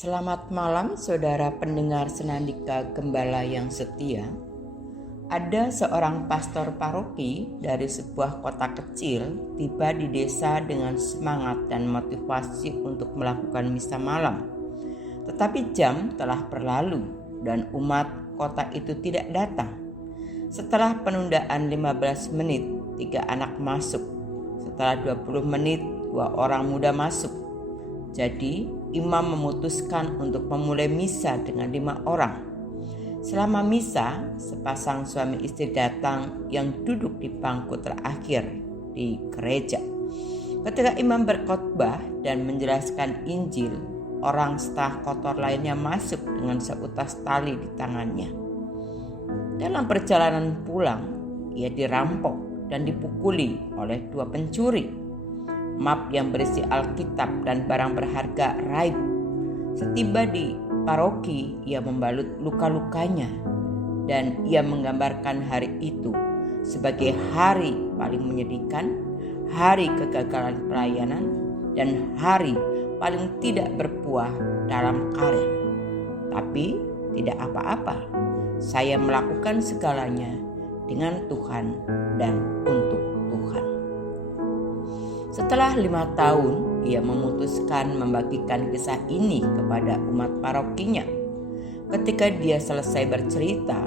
Selamat malam saudara pendengar Senandika Gembala yang setia. Ada seorang pastor paroki dari sebuah kota kecil tiba di desa dengan semangat dan motivasi untuk melakukan misa malam. Tetapi jam telah berlalu dan umat kota itu tidak datang. Setelah penundaan 15 menit, 3 anak masuk. Setelah 20 menit, 2 orang muda masuk. Jadi imam memutuskan untuk memulai misa dengan 5 orang. Selama misa, sepasang suami istri datang yang duduk di bangku terakhir di gereja. Ketika imam berkhotbah dan menjelaskan Injil, orang setengah kotor lainnya masuk dengan seutas tali di tangannya. Dalam perjalanan pulang, ia dirampok dan dipukuli oleh 2 pencuri. Map yang berisi Alkitab dan barang berharga raib. Setiba di paroki, ia membalut luka-lukanya dan ia menggambarkan hari itu sebagai hari paling menyedihkan, hari kegagalan pelayanan, dan hari paling tidak berbuah dalam karir. Tapi tidak apa-apa, saya melakukan segalanya dengan Tuhan dan untuk Tuhan. Setelah 5 tahun, ia memutuskan membagikan kisah ini kepada umat parokinya. Ketika dia selesai bercerita,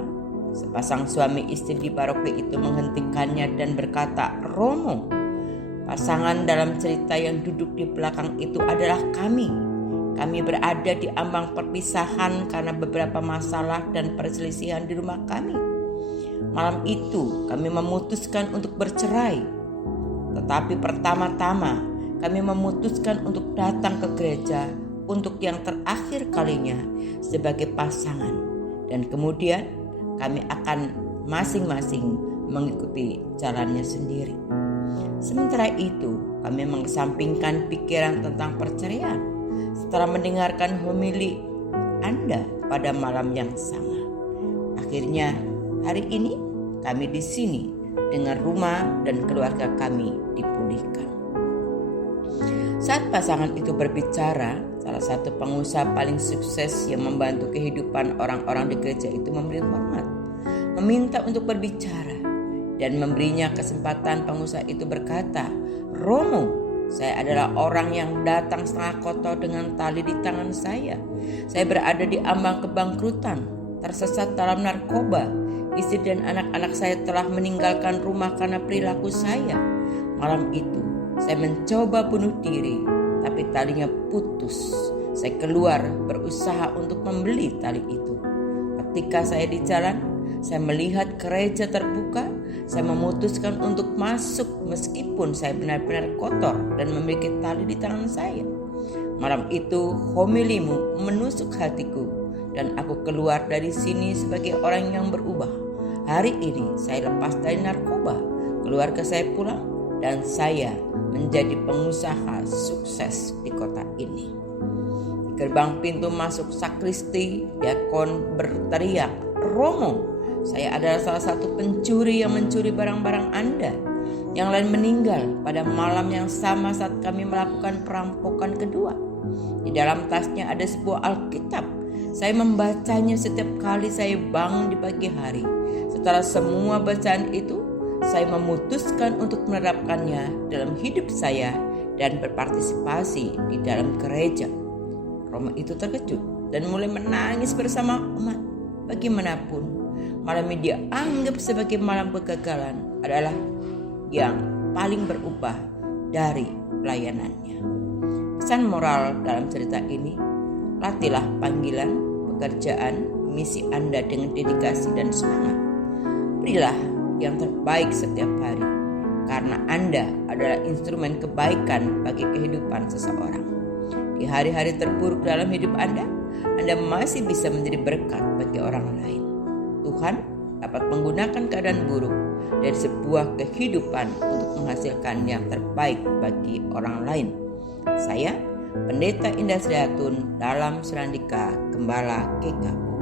sepasang suami istri di paroki itu menghentikannya dan berkata, "Romo, pasangan dalam cerita yang duduk di belakang itu adalah kami. Kami berada di ambang perpisahan karena beberapa masalah dan perselisihan di rumah kami. Malam itu kami memutuskan untuk bercerai. Tetapi pertama-tama kami memutuskan untuk datang ke gereja untuk yang terakhir kalinya sebagai pasangan. Dan kemudian kami akan masing-masing mengikuti jalannya sendiri. Sementara itu kami mengesampingkan pikiran tentang perceraian setelah mendengarkan homili Anda pada malam yang sama. Akhirnya hari ini kami di sini dengan rumah dan keluarga kami dipulihkan." Saat pasangan itu berbicara, salah satu pengusaha paling sukses yang membantu kehidupan orang-orang di gereja itu memberi hormat, meminta untuk berbicara, dan memberinya kesempatan. Pengusaha itu berkata, "Romo, saya adalah orang yang datang setengah kotor dengan tali di tangan saya. Saya berada di ambang kebangkrutan, tersesat dalam narkoba. Istri dan anak-anak saya telah meninggalkan rumah karena perilaku saya. Malam itu saya mencoba bunuh diri, tapi talinya putus. Saya keluar berusaha untuk membeli tali itu. Ketika saya di jalan, saya melihat gereja terbuka. Saya memutuskan untuk masuk meskipun saya benar-benar kotor dan memiliki tali di tangan saya. Malam itu homilimu menusuk hatiku dan aku keluar dari sini sebagai orang yang berubah. Hari ini saya lepas dari narkoba, keluarga saya pulang, dan saya menjadi pengusaha sukses di kota ini." Di gerbang pintu masuk sakristi, diakon berteriak, "Romo, saya adalah salah satu pencuri yang mencuri barang-barang Anda. Yang lain meninggal pada malam yang sama saat kami melakukan perampokan kedua. Di dalam tasnya ada sebuah Alkitab. Saya membacanya setiap kali saya bangun di pagi hari. Setelah semua bacaan itu, saya memutuskan untuk menerapkannya dalam hidup saya dan berpartisipasi di dalam gereja." Romo itu terkejut dan mulai menangis bersama umat. Bagaimanapun, malam ini dia anggap sebagai malam kegagalan adalah yang paling berubah dari pelayanannya. Pesan moral dalam cerita ini, latihlah panggilan, pekerjaan, misi Anda dengan dedikasi dan semangat. Berilah yang terbaik setiap hari, karena Anda adalah instrumen kebaikan bagi kehidupan seseorang. Di hari-hari terburuk dalam hidup Anda masih bisa menjadi berkat bagi orang lain. Tuhan dapat menggunakan keadaan buruk dari sebuah kehidupan untuk menghasilkan yang terbaik bagi orang lain. Saya, Pendeta Indah Sriatun, dalam Senandika Gembala GKU.